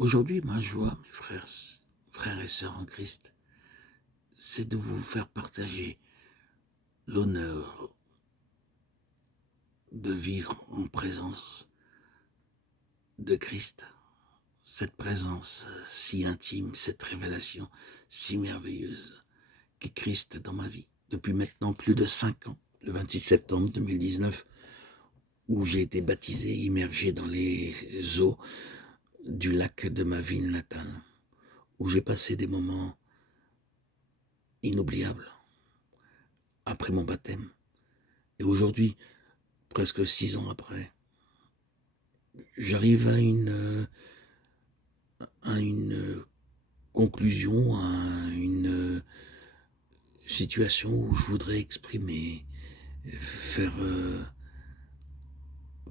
Aujourd'hui, ma joie, mes frères et sœurs en Christ, c'est de vous faire partager l'honneur de vivre en présence de Christ. Cette présence si intime, cette révélation si merveilleuse qu'est Christ dans ma vie. Depuis maintenant plus de 5 ans, le 26 septembre 2019, où j'ai été baptisé, immergé dans les eaux du lac de ma ville natale, où j'ai passé des moments inoubliables après mon baptême. Et aujourd'hui, presque 6 ans après, j'arrive à une conclusion, à une situation où je voudrais exprimer, faire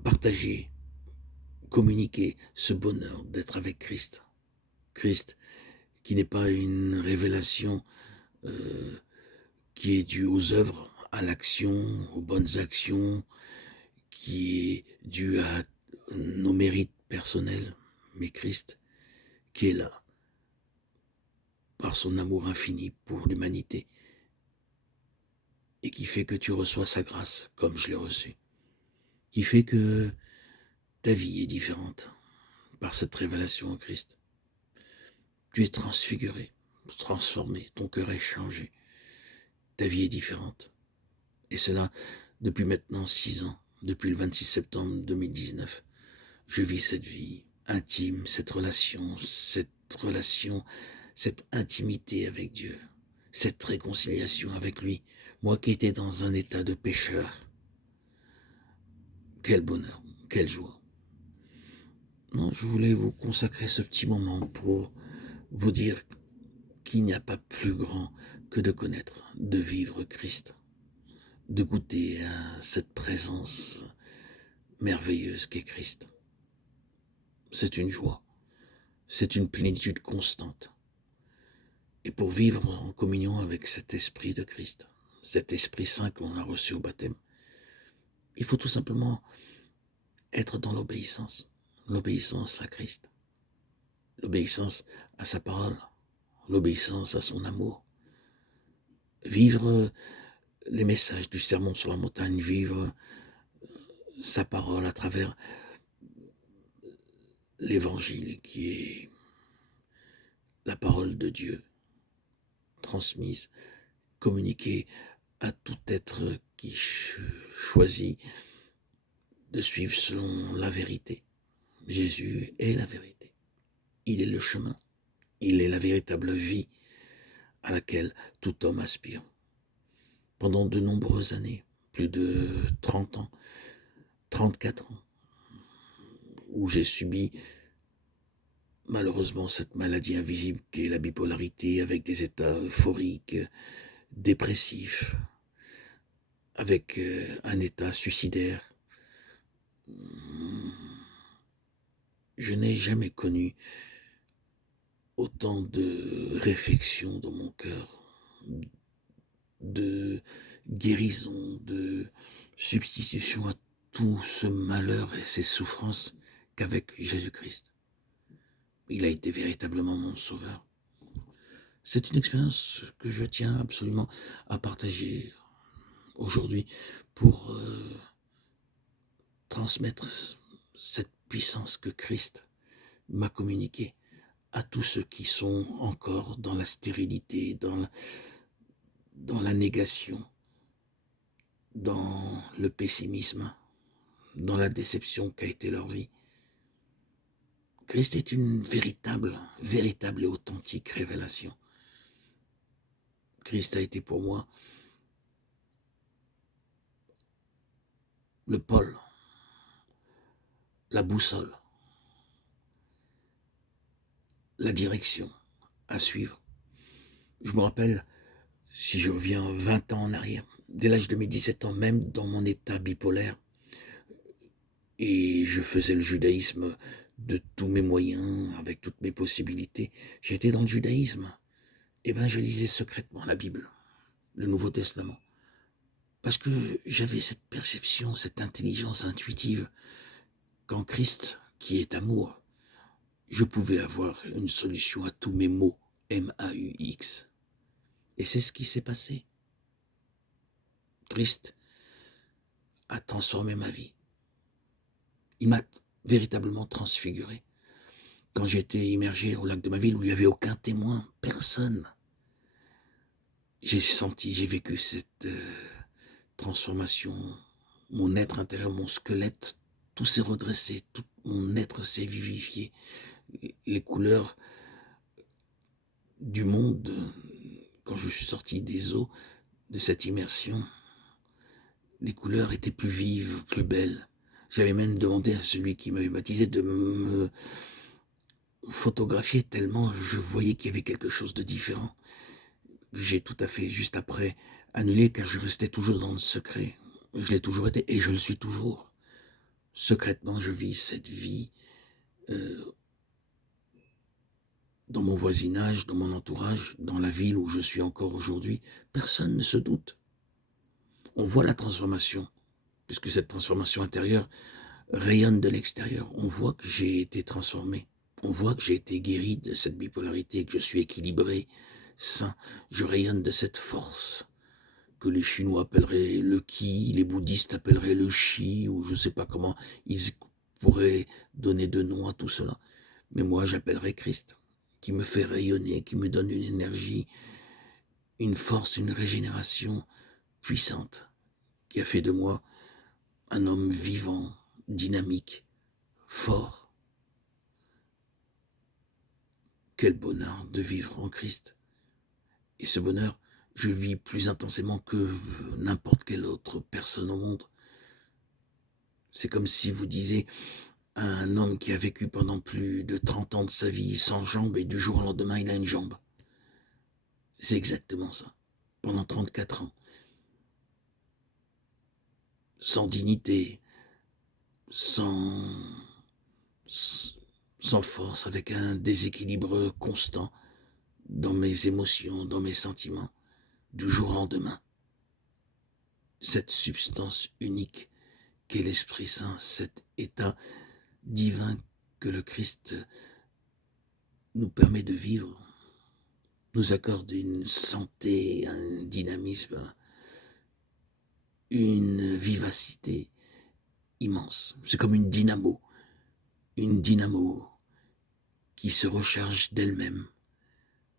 partager, communiquer ce bonheur d'être avec Christ. Christ qui n'est pas une révélation qui est due aux œuvres, à l'action, aux bonnes actions, qui est due à nos mérites personnels, mais Christ qui est là par son amour infini pour l'humanité et qui fait que tu reçois sa grâce comme je l'ai reçue, qui fait que ta vie est différente par cette révélation en Christ. Tu es transfiguré, transformé, ton cœur est changé, ta vie est différente. Et cela depuis maintenant 6 ans, depuis le 26 septembre 2019. Je vis cette vie intime, cette relation, cette intimité avec Dieu, cette réconciliation avec lui. Moi qui étais dans un état de pécheur, quel bonheur, quelle joie. Non, je voulais vous consacrer ce petit moment pour vous dire qu'il n'y a pas plus grand que de connaître, de vivre Christ, de goûter à cette présence merveilleuse qu'est Christ. C'est une joie, c'est une plénitude constante. Et pour vivre en communion avec cet esprit de Christ, cet Esprit Saint qu'on a reçu au baptême, il faut tout simplement être dans l'obéissance à Christ, l'obéissance à sa parole, l'obéissance à son amour, vivre les messages du sermon sur la montagne, vivre sa parole à travers l'évangile qui est la parole de Dieu transmise, communiquée à tout être qui choisit de suivre selon la vérité. Jésus est la vérité. Il est le chemin. Il est la véritable vie à laquelle tout homme aspire. Pendant de nombreuses années, plus de 30 ans, 34 ans, où j'ai subi malheureusement cette maladie invisible qui est la bipolarité, avec des états euphoriques, dépressifs, avec un état suicidaire. Je n'ai jamais connu autant de réflexion dans mon cœur, de guérison, de substitution à tout ce malheur et ces souffrances qu'avec Jésus-Christ. Il a été véritablement mon sauveur. C'est une expérience que je tiens absolument à partager aujourd'hui pour transmettre cette puissance que Christ m'a communiquée à tous ceux qui sont encore dans la stérilité, dans la négation, dans le pessimisme, dans la déception qu'a été leur vie. Christ est une véritable et authentique révélation. Christ a été pour moi le pôle, la boussole, la direction à suivre. Je me rappelle, si je reviens 20 ans en arrière, dès l'âge de mes 17 ans, même dans mon état bipolaire, et je faisais le judaïsme de tous mes moyens, avec toutes mes possibilités, j'étais dans le judaïsme. Eh bien, je lisais secrètement la Bible, le Nouveau Testament, parce que j'avais cette perception, cette intelligence intuitive qu'en Christ, qui est amour, je pouvais avoir une solution à tous mes maux, M-A-U-X. Et c'est ce qui s'est passé. Christ a transformé ma vie. Il m'a véritablement transfiguré. Quand j'étais immergé au lac de ma ville où il n'y avait aucun témoin, personne, j'ai vécu cette transformation. Mon être intérieur, mon squelette, tout s'est redressé, tout mon être s'est vivifié. Les couleurs du monde, quand je suis sorti des eaux de cette immersion, les couleurs étaient plus vives, plus belles. J'avais même demandé à celui qui m'avait baptisé de me photographier tellement je voyais qu'il y avait quelque chose de différent. J'ai tout à fait, juste après, annulé car je restais toujours dans le secret. Je l'ai toujours été et je le suis toujours. Secrètement, je vis cette vie dans mon voisinage, dans mon entourage, dans la ville où je suis encore aujourd'hui. Personne ne se doute. On voit la transformation, puisque cette transformation intérieure rayonne de l'extérieur. On voit que j'ai été transformé. On voit que j'ai été guéri de cette bipolarité, que je suis équilibré, sain. Je rayonne de cette force que les Chinois appelleraient le Qi, les bouddhistes appelleraient le Chi, ou je ne sais pas comment ils pourraient donner de nom à tout cela. Mais moi, j'appellerais Christ, qui me fait rayonner, qui me donne une énergie, une force, une régénération puissante, qui a fait de moi un homme vivant, dynamique, fort. Quel bonheur de vivre en Christ. Et ce bonheur, je le vis plus intensément que n'importe quelle autre personne au monde. C'est comme si vous disiez à un homme qui a vécu pendant plus de 30 ans de sa vie sans jambes et du jour au lendemain, il a une jambe. C'est exactement ça. Pendant 34 ans. Sans dignité, sans force, avec un déséquilibre constant dans mes émotions, dans mes sentiments, du jour au lendemain. Cette substance unique qu'est l'Esprit Saint, cet état divin que le Christ nous permet de vivre, nous accorde une santé, un dynamisme, une vivacité immense. C'est comme une dynamo qui se recharge d'elle-même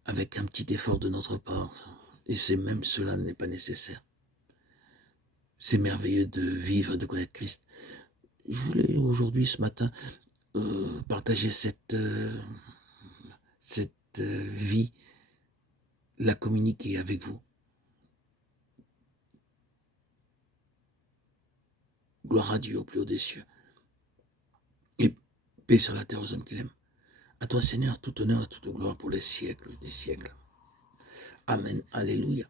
avec un petit effort de notre part. Et c'est même cela n'est pas nécessaire. C'est merveilleux de vivre et de connaître Christ. Je voulais aujourd'hui, ce matin, partager cette vie, la communiquer avec vous. Gloire à Dieu au plus haut des cieux. Et paix sur la terre aux hommes qu'il aime. À toi, Seigneur, tout honneur et toute gloire pour les siècles des siècles. Amen. Alléluia.